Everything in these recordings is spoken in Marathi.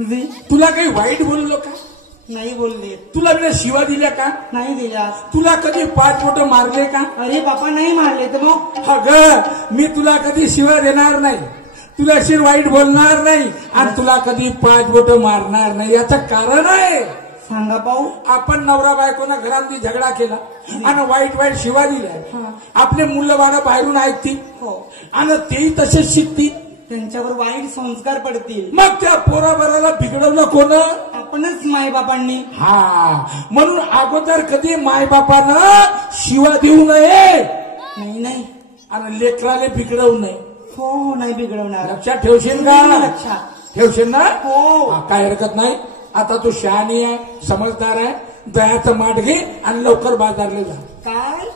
जी तुला काही वाईट बोललो का? नाही बोलले. तुला मी शिवा दिल्या का? नाही दिल्या. तुला कधी 5 बोट मारले का? अरे बापा नाही मारले तर मग अगं मी तुला कधी शिवा देणार नाही, तुला अशी वाईट बोलणार नाही आणि तुला कधी 5 बोट मारणार नाही. याचं कारण आहे सांगा पाहू. आपण नवरा बायकोनं घरामध्ये झगडा केला आणि वाईट वाईट शिवा दिल्या. आपले मुलं बाहेरून ऐकतील आणि तेही तसेच शिकतील, त्यांच्यावर वाईट संस्कार पडतील. मग त्या पोराबराला बिघडवलं कोण? आपणच मायबापांनी. हा म्हणून अगोदर कधी मायबापानं शिवा देऊ नये. नाही आणि लेकराले बिघडवू नये. हो नाही बिघडवणार. लक्षात ठेवशील का? लक्षात ठेवशील ना? हो. काय हरकत नाही. आता तू शहाणी आहे, समजदार आहे, दयाचं माठ घे आणि लवकर बाजारला जा. काय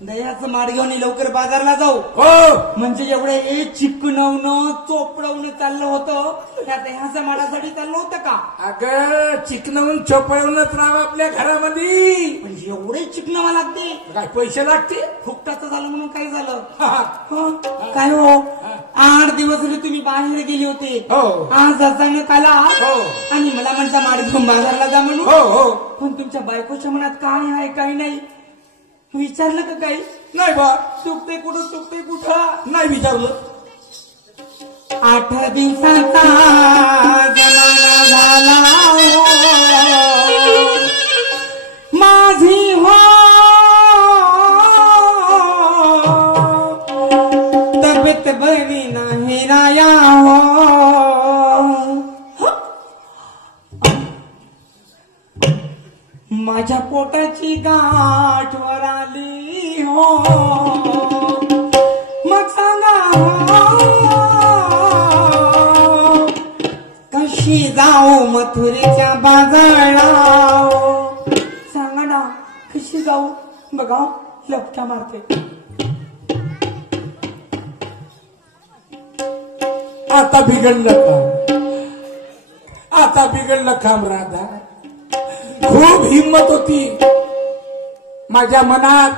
दयाचं माठ घेऊन लवकर बाजारला जाऊ? हो. म्हणजे एवढे चिकणवणं चोपडवणं चाललं होतं त्या दह्याच्या माठासाठी चाललं होतं का? अगं चिकनवून चोपळवूनच राहा आपल्या घरामध्ये. म्हणजे एवढे चिकणवा लागते? काय पैसे लागते? फुकटाचं झालं म्हणून काय झालं? काय हो 8 दिवस तुम्ही बाहेर गेले होते. आज अचानक आला आणि मला म्हणता माठ घेऊन बाजारला जा म्हणून. पण तुमच्या बायकोच्या मनात काय आहे काय नाही विचारलं का? काही नाही बा. चुकते कुठं नाही विचारलं. 8 दिवसांचा जमाना झाला माझी हो तब्येत बरी नाही राया हो. माझ्या पोटाची गाठ वर आली हो. मग सांगा कशी जाऊ मथुरेच्या बाजारला? सांगा ना कशी जाऊ? बघा लपक्या मारते. आता बिघडलं काम, आता बिघडलं काम. राधा खूप हिंमत होती माझ्या मनात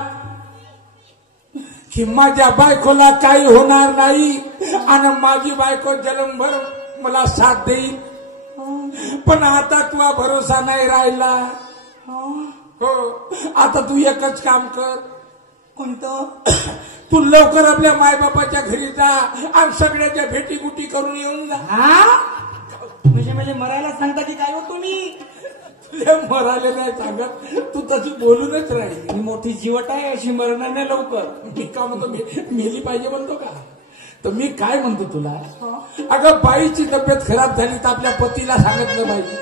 की माझ्या बायकोला काही होणार नाही आणि माझी बायको जन्मभर मला साथ देईल. पण आता तुझा भरोसा नाही राहिला. हो आता तू एकच काम कर. कोणतं? तू लवकर आपल्या मायबापाच्या घरी जा आणि सगळ्याच्या भेटीगुटी करून येऊन जा. म्हणजे मला मरायला सांगता की काय हो तुम्ही? मरायला नाही सांगत, तू तशी बोलूनच राहील. मी मोठी जीवट आहे अशी मरणार नाही लवकर. मी का म्हणतो मेली पाहिजे म्हणतो का? तर मी काय म्हणतो तुला, अगं बाईची तब्येत खराब झाली तर आपल्या पतीला सांगितलं पाहिजे.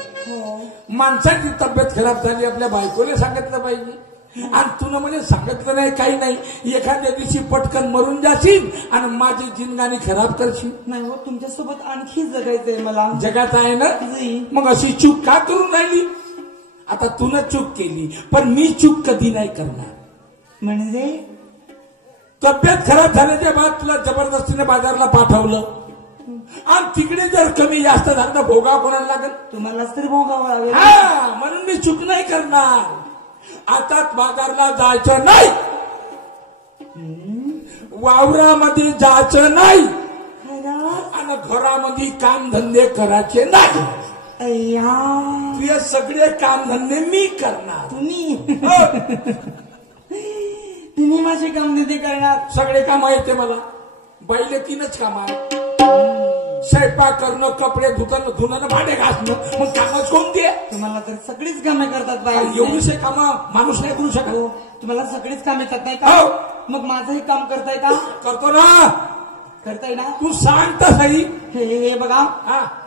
माणसाची तब्येत खराब झाली आपल्या बायकोला सांगितलं पाहिजे. आणि तुला म्हणे सांगितलं नाही काही नाही, एखाद्या दिवशी पटकन मरून जाशील आणि माझी जिंदगानी खराब करशील. नाही हो तुमच्यासोबत आणखी जगायचंय मला. जगात आहे ना? मग अशी चूक का करून राहिली? आता तून चूक केली पण मी चूक कधी नाही करणार. म्हणजे तब्येत खराब झाल्याच्या बाद तुला जबरदस्तीने बाजारला पाठवलं आणि तिकडे जर कमी जास्त झालं तर भोगा कोणाला लागेल? तुम्हालाच तरी भोगावं लागेल. म्हणून मी चूक नाही करणार. आता बाजारला जायचं नाही, वावरामध्ये जायचं नाही आणि घरामध्ये कामधंदे करायचे नाही. तुझे सगळे कामधंदे मी करणार. तुम्ही माझे कामधंदे करणार? सगळे काम येते मला. बाईले 3च काम आहे, स्वयंपाक करणं, कपडे धुणं, भांडे घासणं. मग कामच कोणती आहे? तुम्हाला तर सगळीच कामे करतात बाई. एवढीशे कामं माणूस नाही करू शकत. तुम्हाला सगळीच कामे करत नाही का? मग माझंही काम करताय का? करतो ना. करताय ना? तू सांग तर सही. हे बघा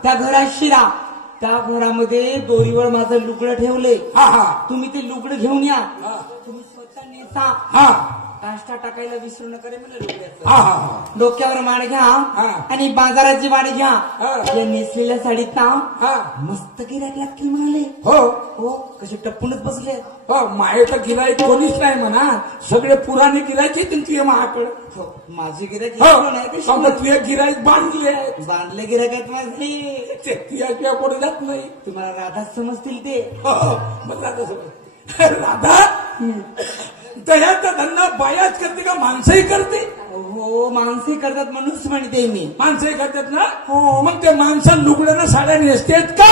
त्या घरात शिरा, त्या घरामध्ये दोरीवर माझं लुगडं ठेवले. तुम्ही ते लुगडं घेऊन या. तुम्ही स्वतः नेसा. काष्टा टाकायला विसरू नका रे मला लुगड्याचं. डोक्यावर माळ घ्या आणि बाजाराची वाडी घ्या. या नेसलेल्या साडीत ना मस्त गिराईक लागतील म्हणाले. हो कसे टप्पूनच बसले. माये तर गिराईक कोणीच नाही म्हणा, सगळे पुराणे गिराईक येतील तुझे महाकड. माझे गिराईक नाही, तुझे गिराईक बांधले गिराईक आहेत माझे. तुझ्या पुढे जात नाही. तुम्हाला राधा समजतील ते. मग राधा समज. राधा दह्याचा धंदा बायाच करते का माणसंही करते? हो माणसे करतात म्हणूनच म्हणते मी. माणसंही करतात ना. हो. मग ते माणसं लुगड्यानं साड्या नेसतेत का?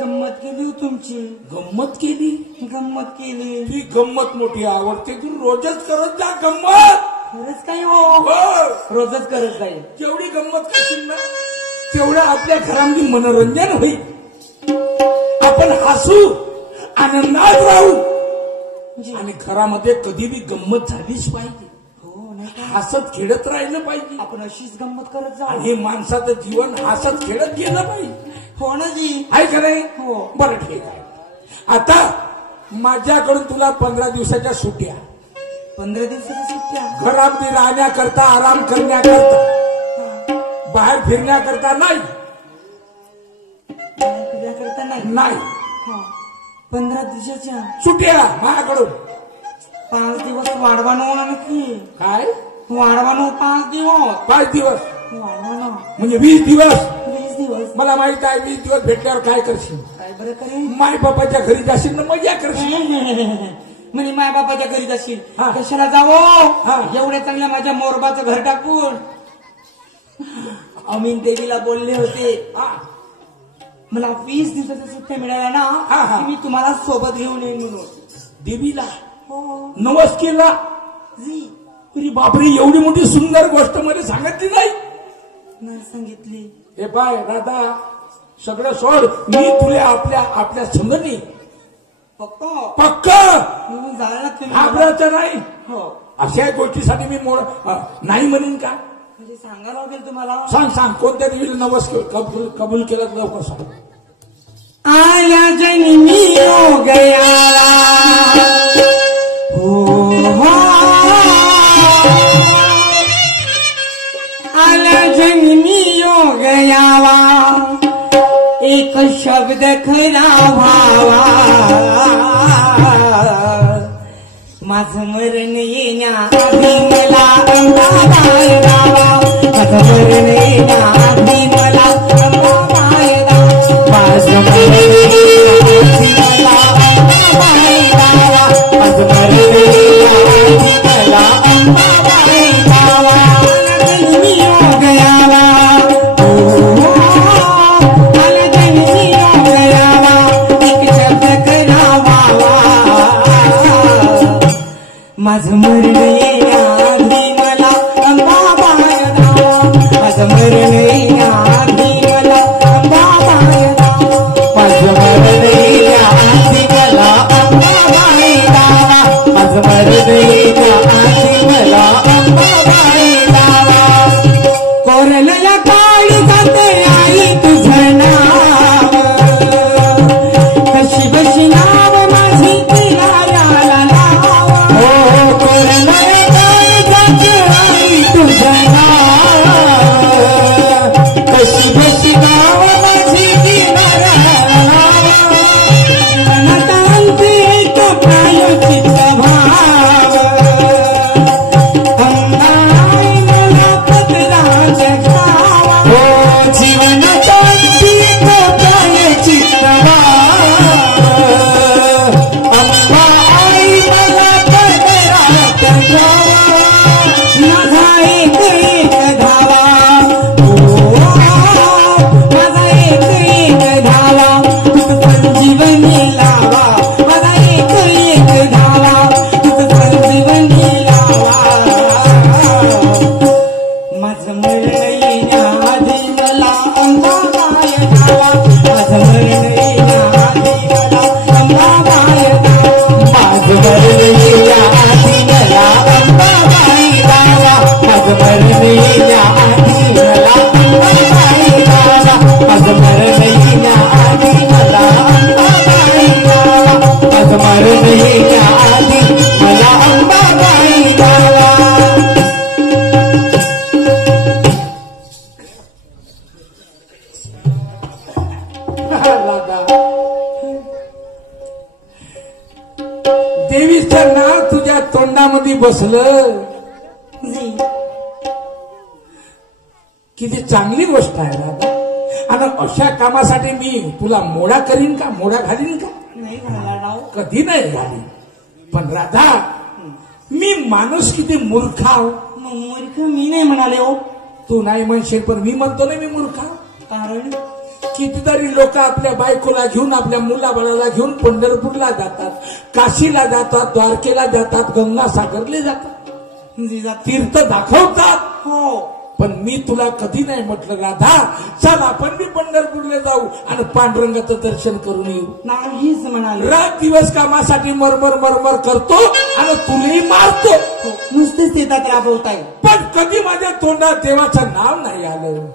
गंमत केली हो तुमची. गंमत केली. गंमत केली. ती गंमत मोठी आवडते. तू रोजच करत जा गंमत. खरंच काय हो. हो. रोजच करत जाईल. जेवढी गंमत करशील ना तेवढं आपल्या घरामध्ये मनोरंजन होईल. आपण हसू आनंदात राहू आणि घरामध्ये कधी बी गंमत झालीच पाहिजे. हो नाही का. हसत खेळत राहिलं पाहिजे. आपण अशीच गंमत करत जाऊ. आणि माणसाचं जीवन हसत खेळत गेलं पाहिजे. हो ना जी. आहे का नाही. हो. बरं ठीक आहे. आता माझ्याकडून तुला 15 दिवसाच्या सुट्ट्या. 15 दिवसाच्या सुट्ट्या. घरामध्ये राहण्याकरता आराम करण्याकरता बाहेर फिरण्याकरता नाही. करता नाही. 15 दिवसाच्या सुट्ट्या माझ्याकडून. 5 दिवस वाढवानो नक्की. काय वाढवानो 5 दिवस. 5 दिवस वाढवानो म्हणजे 20 दिवस. 20 दिवस. मला माहित आहे 20 दिवस भेटल्यावर काय करशील. काय बरं करेल. माय बापाच्या घरी जाशील ना मजा करशील. म्हणे माय बापाच्या घरी जाशील. हा. कशाला जावो. हा. एवढ्या चांगल्या माझ्या मोरबाचं घर टाकून. अमीन देवीला बोलले होते मला 20 दिवसाच्या सुट्ट्या मिळाल्या हा, हा. ना मी तुम्हाला सोबत घेऊन येईन म्हणून. देवीला हो नवस केला. जी. तरी बापरे एवढी मोठी सुंदर गोष्ट मला सांगितली नाही. नाही सांगितली. हे पाय राधा सगळं सोड. मी तुला आपल्या संगणी पक्क झालं ना तुम्ही. घाबरायचं नाही. हो अशा गोष्टीसाठी मी नाही म्हणेन का. म्हणजे सांगायला लागेल तुम्हाला. सांग कोणत्या देवीला नवस कबूल केला लवकर सांग. आया जन्मी हो गया हो आया जन्मी हो गया एक शब्द खरा व्हावा माझं मरण येण्याआधी मला अंबाबाई गावा. माझं मरण येण्याआधी मला अंबाबाई गावा. माझं मरण येण्याआधी मला अंबाबाई गावा. माझं मरण येण्याआधी मला अंबाबाई गावा. जन्मी हो गया मला जन्मी हो गया एक शब्द खरा व्हावा माझं मरण येण्याआधी मला अंबाबाई गावा. माझं मरण येण्याआधी मला अंबाबाई गावा. माझं मरण येण्याआधी मला अंबाबाई गावा. माझं मरण येण्याआधी मला अंबाबाई गावा. कोरलया काळी जाते आई तुझं नाव कशी बशी नाव माझी तिला याला नाव. हो कोरलया काळी जाते आई तुझं नाव कशी बशी नाव माझी तिला याला नाव. जीवनातांती तो प्रायोजित भाव अंबाई मला पदराच्या घ्यावा. हो जीवनातांती तो प्रायोजित भाव अंबाई मला पदराच्या घ्यावा. माझा एक धावा हो माझा एक धावा तुझ संजीवनी लावा. माझा एक धावा तुझ संजीवनी लावा. माझं मरण येण्याआधी मला अंबाबाई गावा. माझं मरण येण्याआधी मला अंबाबाई गावा. माझं मरण येण्याआधी मला अंबाबाई गावा. माझं मरण येण्याआधी मला अंबाबाई गावा. माझं मरण येण्याआधी मला अंबाबाई गावा. माझं मरण येण्याआधी मला अंबाबाई गावा. राधा देवीचं नाव तुझ्या तोंडामध्ये बसलं जी. किती चांगली गोष्ट आहे राधा. आणि अशा कामासाठी मी तुला मोडा करीन का मोडा घालीन का. नाही झाला राव. कधी नाही घालीन. पण राधा मी माणूस किती मूर्ख आहो. मग मूर्ख मी नाही म्हणाले हो. तू नाही म्हणशील पण मी म्हणतो ना मी मूर्ख आहो. कारण कितीतरी लोक आपल्या बायकोला घेऊन आपल्या मुलाबाळाला घेऊन पंढरपूरला जातात, काशीला जातात, द्वारकेला जातात, गंगासागरले जातात, तीर्थ दाखवतात. हो, पण मी तुला कधी नाही म्हटलं राधा चल आपण बी पंढरपूरला जाऊ आणि पांडुरंगाचं दर्शन करून येऊ. नाहीच म्हणाले. रात दिवस कामासाठी मरमर मरमर करतो आणि तुलाही मारतो. नुसतेच शेतात राबवताय. पण कधी माझ्या तोंडात देवाचं नाव नाही आलं.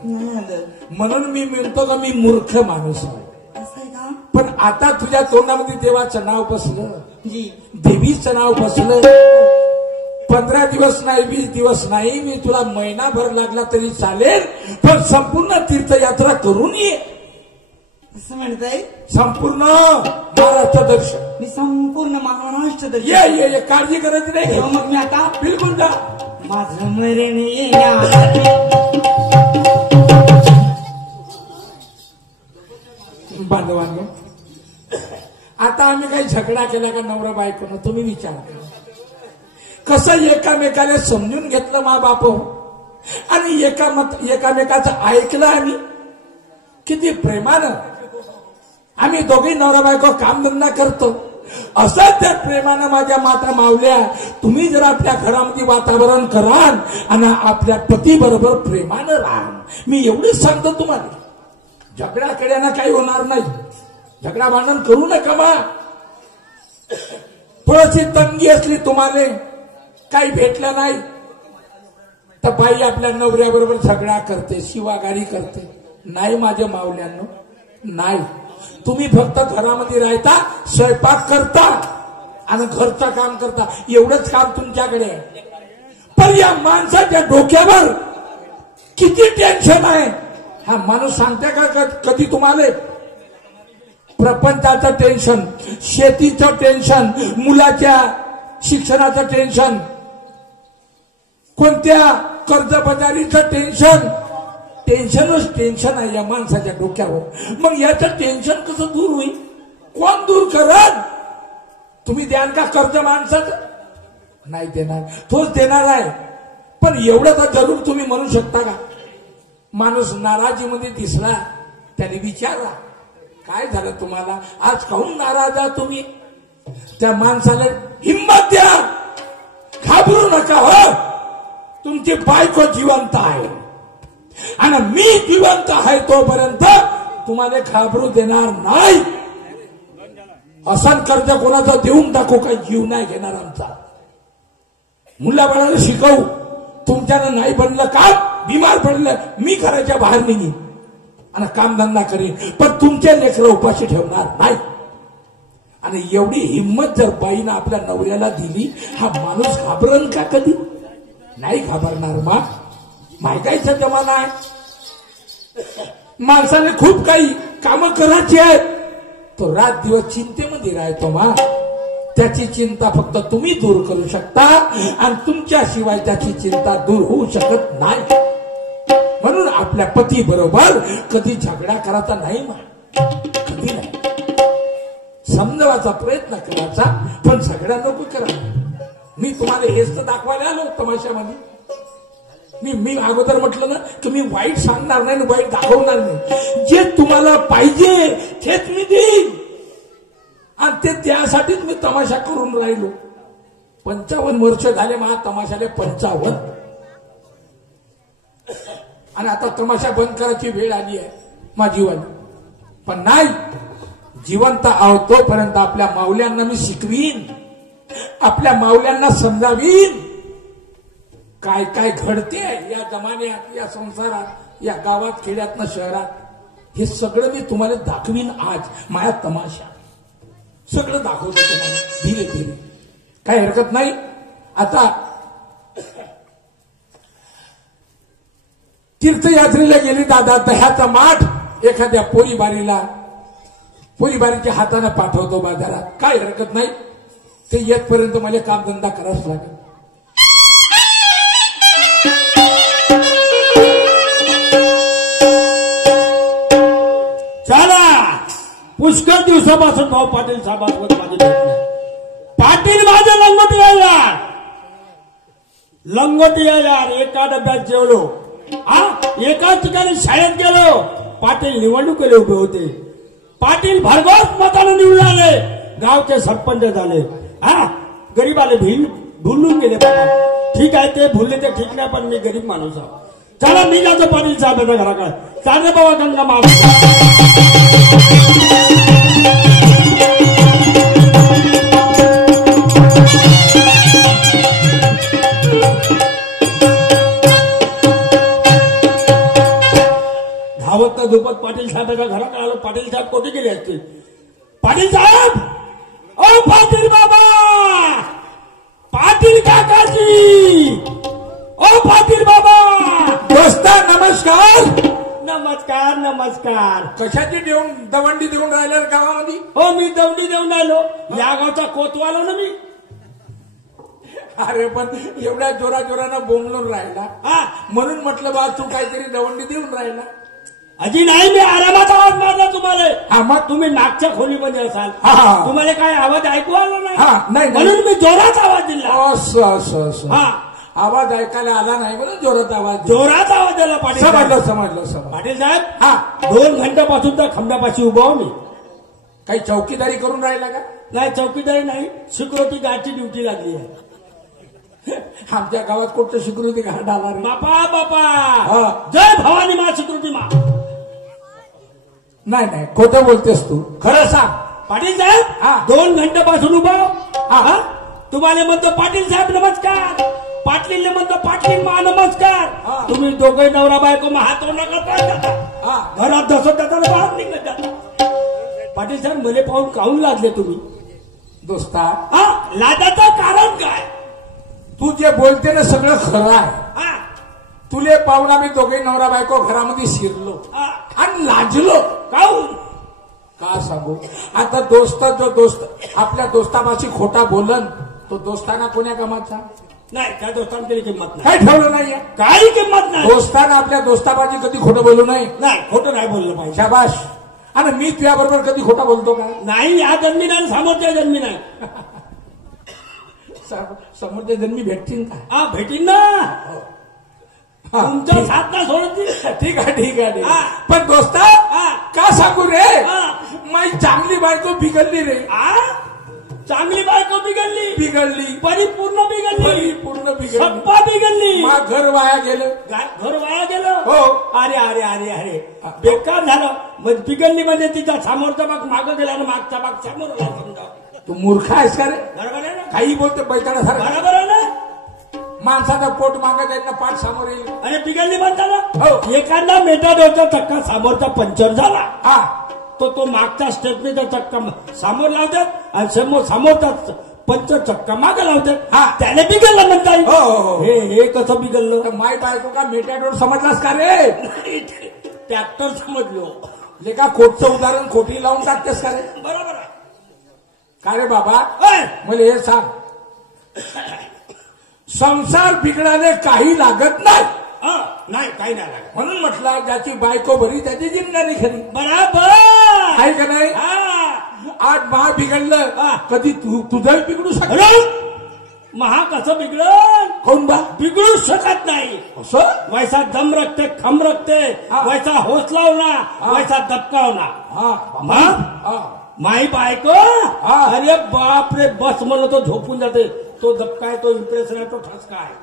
म्हणून मी म्हणतो का मी मूर्ख माणूस आहे. असं आहे का? पण आता तुझ्या तोंडामध्ये देवाचं नाव बसलं, जी देवीचं नाव बसलं. 15 दिवस नाही, 20 दिवस नाही, मी तुला महिनाभर लागला तरी चालेल, पण संपूर्ण तीर्थयात्रा करून ये. असं म्हणताय? संपूर्ण महाराष्ट्र दर्शन. मी संपूर्ण महाराष्ट्र दर्शन. ये काळजी करायची नाही. मग मी आता बिलकुल जा. माझं मरण येण्याआधी बांधवांनो, आता आम्ही काही झगडा केला का नवरा बायकोनं? तुम्ही विचार करा. कसं एकामेकाला समजून घेतलं मा बाप आणि एकामेकाचं ऐकलं आम्ही किती प्रेमानं. आम्ही दोघे नवरा बायको कामधंदा करतो. असं त्या प्रेमानं माझ्या माता मावल्या, तुम्ही जर आपल्या घरामध्ये वातावरण कराल आणि आपल्या पती बरोबर प्रेमानं राहाल. मी एवढंच सांगतो तुम्हाला. झगडा केल्यानं काही होणार नाही. झगडा भांडण करू नका बा. थोडीशी तंगी असली तुम्हाला, काही भेटलं नाही तर बाई आपल्या नवऱ्याबरोबर झगडा करते, शिवागारी करते. नाही माझ्या मावल्यांनो, नाही. तुम्ही फक्त घरामध्ये राहता, स्वयंपाक करता आणि घरचं काम करता, एवढंच काम तुमच्याकडे आहे. पण या माणसाच्या डोक्यावर किती टेन्शन आहे हा माणूस सांगते का कधी तुम्हाला? प्रपंचाचं टेन्शन, शेतीचं टेन्शन, मुलाच्या शिक्षणाचं टेन्शन, कोणत्या कर्जबाजारीचं टेन्शन. टेन्शनच टेन्शन आहे या माणसाच्या डोक्यावर. मग याचं टेन्शन कसं दूर होईल? कोण दूर करत? तुम्ही द्याल का कर्ज माणसाचं? नाही देणार. तोच देणार आहे. पण एवढं तर जरूर तुम्ही म्हणू शकता का? माणूस नाराजीमध्ये दिसला त्याने विचारला काय झालं तुम्हाला, आज काहून नाराज आहात तुम्ही? त्या माणसाला हिंमत द्या, घाबरू नका. हो, तुमची बायको जिवंत आहे आणि मी जिवंत आहे तोपर्यंत तुम्हाला घाबरू देणार नाही. असं कर्ज कोणाचं देऊन टाकू, काही जीव नाही घेणार आमचा. मुलाबाळाला शिकवू, तुमच्यानं नाही बनलं काम, बिमार पडलं, मी घराच्या बाहेर निघीन आणि कामधंदा करीन, पण तुमच्या लेकरं उपाशी ठेवणार नाही. आणि एवढी हिंमत जर बाईनं आपल्या नवऱ्याला दिली, हा माणूस घाबरण का? कधी नाही घाबरणार. महागाईचा जमाना आहे. माणसाने खूप काही कामं करायची आहेत. तो रात दिवस चिंतेमध्ये राहतो. त्याची चिंता फक्त तुम्ही दूर करू शकता आणि तुमच्याशिवाय त्याची चिंता दूर होऊ शकत नाही. म्हणून आपल्या पती बरोबर कधी झगडा करायचा नाही. कधी नाही. समजवायचा प्रयत्न करायचा, पण झगडा नको करा. मी तुम्हाला हेच तर दाखवायला आलो तमाशामध्ये. मी अगोदर म्हटलं ना की मी वाईट सांगणार नाही, वाईट दाखवणार नाही. जे तुम्हाला पाहिजे तेच मी देईन आणि ते त्यासाठीच मी तमाशा करून राहिलो. 55 वर्ष झाले मला तमाशाले. 55. आणि आता तमाशा बंद करायची वेळ आली आहे माझी वाली. पण नाही, जिवंत आहोत तोपर्यंत आपल्या माऊल्यांना मी शिकवीन, आपल्या माऊल्यांना समजावीन काय काय घडते या जमान्यात, या संसारात, या गावात, खेड्यातनं शहरात. हे सगळं मी तुम्हाला दाखवीन आज माझ्या तमाशा. सगळं दाखवतो तुम्हाला धीरे धीरे, काही हरकत नाही. आता तीर्थयात्रेला गेली दादा, दह्याचा माठ एखाद्या पोरीबारीच्या हाताने पाठवतो बाजारात, काय हरकत नाही. ते येतपर्यंत मला कामधंदा करावाच लागेल. पुष्कळ दिवसापासून भाऊ पाटील साहेबांसोबत माझी भेट नाही. पाटील माझ्या गणपती राहिला लंगोटी आहे यार. एका डब्यात जेवलो. एकाच ठिकाणी शाळेत गेलो. पाटील निवडणुकीला उभे होते. पाटील भरघोस मताने निवडून आले. गावचे सरपंच झाले. गरीबाले भुलून गेले बाबा. ठीक आहे ते भुलले ते ठीक नाही पण मी गरीब माणूस आहो. चला मी जातो पाटील साहेबांच्या घराकडे. चाले बाबा गंगा मामा. धावत धुपत पाटील साहेबांच्या घराकडे आलो. पाटील साहेब कुठे गेले असतील? पाटील साहेब, ओ पाटील बाबा, पाटील काकाजी, ओ पाटील बाबा. दोस्ता नमस्कार. नमस्कार नमस्कार. कशाची दवंडी देऊन राहिल्या गावामध्ये? हो मी दवंडी देऊन आलो. या गावचा कोतवालो ना मी. अरे पण एवढ्या जोरानं बोंबलून राहिला म्हणून म्हटलं बा तू काहीतरी दवंडी देऊन राहिला. अजी नाही मी आरामात आवाज मारला तुम्हाला. मग तुम्ही नागच्या खोलीमध्ये असाल. तुम्हाला काय आवाज ऐकू आला नाही म्हणून मी जोरात आवाज दिला. असं आवाज ऐकायला आला नाही म्हणून जोरात आवाज दिला. पाटील समजलं. पाटील साहेब 2 घंट्यापासून तर खंब्यापाशी उभा हो मी. काही चौकीदारी करून राहिला का? नाही चौकीदारी नाही. सिक्युरिटी गार्डची ड्युटी लागली आहे. आमच्या गावात कुठं सिक्युरिटी गार्ड आला रे? बापा जय भवानी मा सिक्युरिटी मा. नाही खोटं बोलतेस तू. खरं सांग. पाटील साहेब 2 घंट्यापासून उभा. तुम्हाला म्हणतो पाटील साहेब नमस्कार. पाटील म्हणतो पाटील मा नमस्कार. तुम्ही दोघे नवरा बायको मा हात नका घरात धसत जाता बाहेर निघत जाता. पाटील साहेब मला पाहून काहून लागले तुम्ही? दोस्ता लाजाचं कारण काय? तू जे बोलते ना सगळं खरं आहे. तुले पाहून आम्ही दोघे नवरा बायको घरामध्ये शिरलो आणि लाजलो. काहून का सांगू? आता दोस्त आपल्या दोस्तापाशी खोटा बोलन तो दोस्ताना कोण्या कामाचा? नाही त्या दोस्तांना तरी किंमत नाही. काय ठेवलं नाहीये? काही किंमत नाही. दोस्ताना आपल्या दोस्तापाशी कधी खोटं बोलू नये. नाही खोटं नाही बोललं पाहिजे. शाबाश. आणि मी तुझ्याबरोबर कधी खोटा बोलतो का? नाही या जन्मी नाही समोरच्या जन्मी नाही. समोरच्या जन्मी भेटतील का? भेटीन ना. तुमच्या साथ ना सोडतील. ठीक आहे. पण दोस्ता का सांगू रे? माझी चांगली बायको बिघडली रे. चांगली बायको बिघडली. परिपूर्ण बिघडली. सप्पा बिघडली. घर वाया गेलं. घर वाया गेलं. हो. अरे बेकार झालं. मग बिघडली म्हणजे तिचा समोरचा भाग मागं गेला आणि मागचा भाग समोर गेला. तू मूर्ख आहेस का रे? बरोबर आहे ना? काही बोलतो बैताडासारखं. बरोबर आहे ना? माणसाचा पोट मागत आहेत ना पाठ समोर येईल. अरे बिघडली म्हणताना हो. एखादा मेटाडोरचा चक्का समोरचा पंक्चर झाला तो मागचा स्टेपनीचा चक्का समोर लावतात आणि समोरचा पंचर चक्का मागे लावतात. त्याने बिघडलं म्हणता येईल. हे कसं बिघडलं? माय बायको का मेटाडोर समजलास का रे? ट्रॅक्टर समजलो. लेका खोटचं उदाहरण खोटी लावून टाकतेस का रे? बरोबर आहे का रे बाबा? मला हे सांग. संसार बिघडायला काही लागत नाही. नाही काही नाही लागत. म्हणून म्हटलं ज्याची बायको बरी त्याची जिंदगी खरी. बरोबर आहे का नाही? आज महा बिघडलं कधी तुझंही बिघडू शकत. महा कसं बिघडल? कोण बा? बिघडू शकत नाही. असं वैसा दम रखते खम रखते वैसा हौसला होना वैसा दबका होना. माई बायको अरे बाप रे बस म्हणलं तो झोपून जाते. तो दबका आहे तो इम्प्रेशन आहे तो ठसका आहे.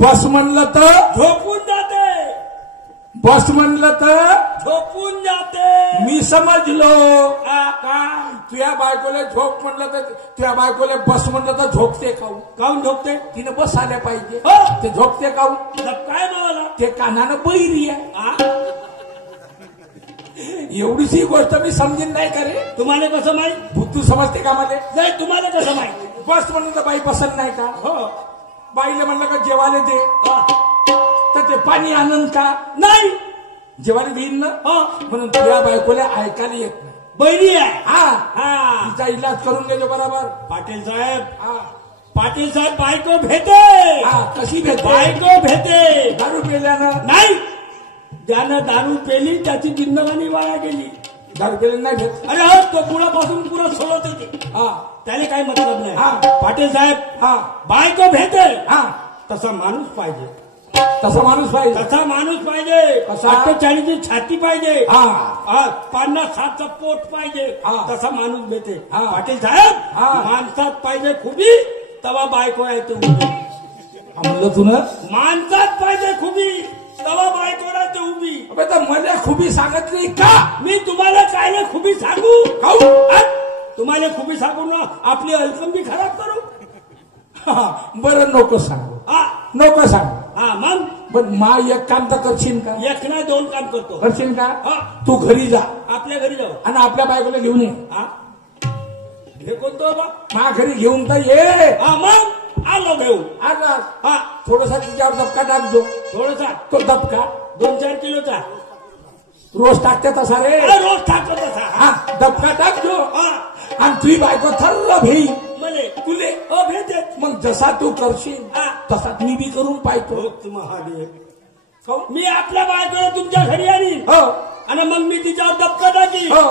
बस म्हणलं तर झोपून जाते. बस म्हणलं तर झोपून जाते. मी समजलो. का तुझ्या बायकोला झोप म्हणलं तर तुझ्या बायकोला बस म्हणलं तर झोपते काऊन? काऊन झोपते? तिने बस आल्या पाहिजे. ते झोपते काऊन? काय मला ते कानानं बैरी आहे. एवढीशी गोष्ट मी समजेन नाही का रे? तुम्हाला कसं माहित? तू समजते का मला? नाही तुम्हाला कसं माहित? बस म्हणून तर बाई पसंत नाही का? हो. बाईला म्हणलं का जेवायला दे तर ते पाणी आनंद का नाही जेवायला देईन ना. म्हणून तुझ्या बायकोला ऐकायला येत नाही. बहिणी आहे. तिचा इलाज करून देतो बरोबर. पाटील साहेब बायको भेटे. कशी भेटे? बायको भेटे दारू पिल्यानं नाही. ज्यानं दारू पेली त्याची जिंदगानी वाया गेली. दारू पेलं नाही भेट. अरे हो, तो गुळापासून पुरा सोडत होते. हा त्याला काही मतलब नाही. हा. पाटील साहेब, हा बायको भेटे हा तसा माणूस पाहिजे. तसा माणूस पाहिजे. तसा माणूस पाहिजे. कसा? 48ची छाती पाहिजे. हा 50-60चं पोट पाहिजे. हा. तसा माणूस भेटे. हा. पाटील साहेब, हा. माणसात पाहिजे खुबी तवा बायको आहे ते उभी. म्हणलं तुला माणसात पाहिजे खुबी तवा बायको आहे ते उभी. अबे तर मला खुबी सांगितली का? मी तुम्हाला काय ना खुबी सांगू? खाऊ तुम्हाला खुबी सांगू ना आपली अलकंबी खराब करू? बरं नको सांगू. हा नको सांगू. हा मग पण मा एक काम तर करशील का? एक ना 2 काम करतो. करशील का? हा. तू घरी जा आपल्या घरी जाऊ. आणि आपल्या बायकोला घेऊन ये. हा हे कोणतो बा? मा घरी घेऊन तर ये. हा मग आलो घेऊ. आता हा थोडासा तिच्यावर दबका टाकजो. थोडासा तो दबका 2-4 किलोचा. रोज टाकते तसा रे. रोज टाकतो तसा. हा दबका टाकजो. हा आणि तुझी बायको थर्र भेई मले तुले. भेटे. मग जसा तू करशील हा. तसा मी बी करून पाहतो. महादेव, काहून? मी आपल्या बायकोला तुमच्या घरी आणीन हो आणि मग मी तिच्यावर दबका टाकीन. हो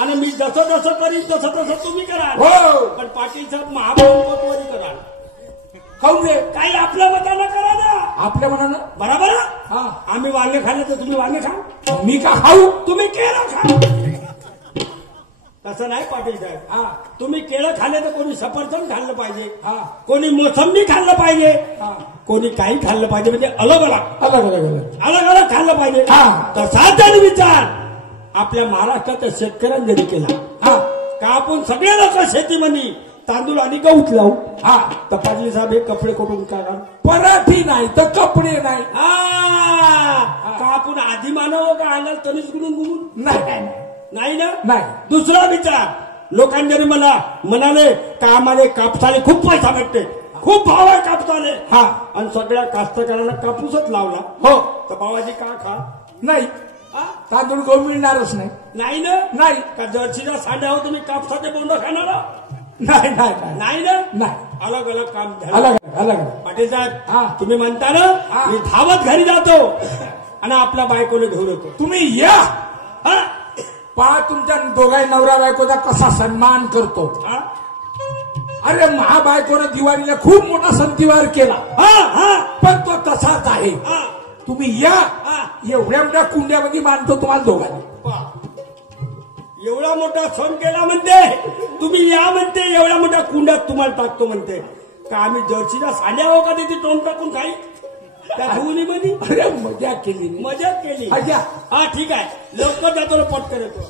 आणि मी जसं जसं करीन तसं तसं तुम्ही कराल. हो पण पाटील साहेब महाभारत कराल. खाऊन रे. काही आपल्या मतानं करा ना. आपल्या मनानं. बरोबर ना? हा आम्ही वांगे खाल्ले तर तुम्ही वांगे खा. मी का खाऊ? तुम्ही केळं खा. तसं नाही पाटील साहेब. हा तुम्ही केळं खाल्ले तर कोणी सफरचंद खाल्लं पाहिजे. हा कोणी मोसंबी खाल्लं पाहिजे. हा कोणी काही खाल्लं पाहिजे. म्हणजे अलग अलग अलग अलग अलग अलग अलग खाल्लं पाहिजे. हा. तसा त्याने विचार आपल्या महाराष्ट्राच्या शेतकऱ्यांनी जरी केला हा का आपण सगळे लोक शेतीमध्ये तांदूळ आणि गहूच लावू. हा तर पाटील साहेब हे कपडे कुठून काढा? पराठी नाही तर कपडे नाही. का आपण आधी मानव का अंगाल तरीच गुणून गुणून नाही नाही नाही. नाही ना. नाही. दुसरा विचार लोकांनी जरी मला म्हणाले का आम्हाला कापसाले खूप पैसा भेटते, खूप भाव आहे कापसाले. हा आणि सगळ्या कास्तकारांना कापूसच लावला. हो तर भावाजी का खा? नाही हा? तांदूळ गहू मिळणारच नाही. नाही ना. नाही का जर्सीच्या साड्यावर तुम्ही कापसाचे बोंड खाणार? नाही नाही नाही नाही ना. नाही. अलग अलग काम झालं. अलग अलग पाटील साहेब, हा. तुम्ही म्हणता ना हा. मी धावत घरी जातो आणि आपल्या बायकोला घेऊन येतो. तुम्ही या हा? पहा तुमच्या दोघाही नवरा बायकोचा कसा सन्मान करतो. हा? अरे महाबायकोनं दिवाळीला खूप मोठा सण केला. हा? हा? पण तो तसाच आहे. हा? तुम्ही या हा? एवढ्या मोठ्या कुंड्यामध्ये मानतो तुम्हाला दोघांनी. पहा. एवढा मोठा सण केला म्हणते तुम्ही या म्हणते. एवढ्या मोठ्या कुंड्यात तुम्हाला टाकतो म्हणते. का आम्ही जर्सीच्या साड्या हो का तिथे तोंड टाकून खाई त्या धुवणीमध्ये? अरे मजा केली मी. मजा केली. अय्या. हा ठीक आहे. लवकर जातो पटकन येतो.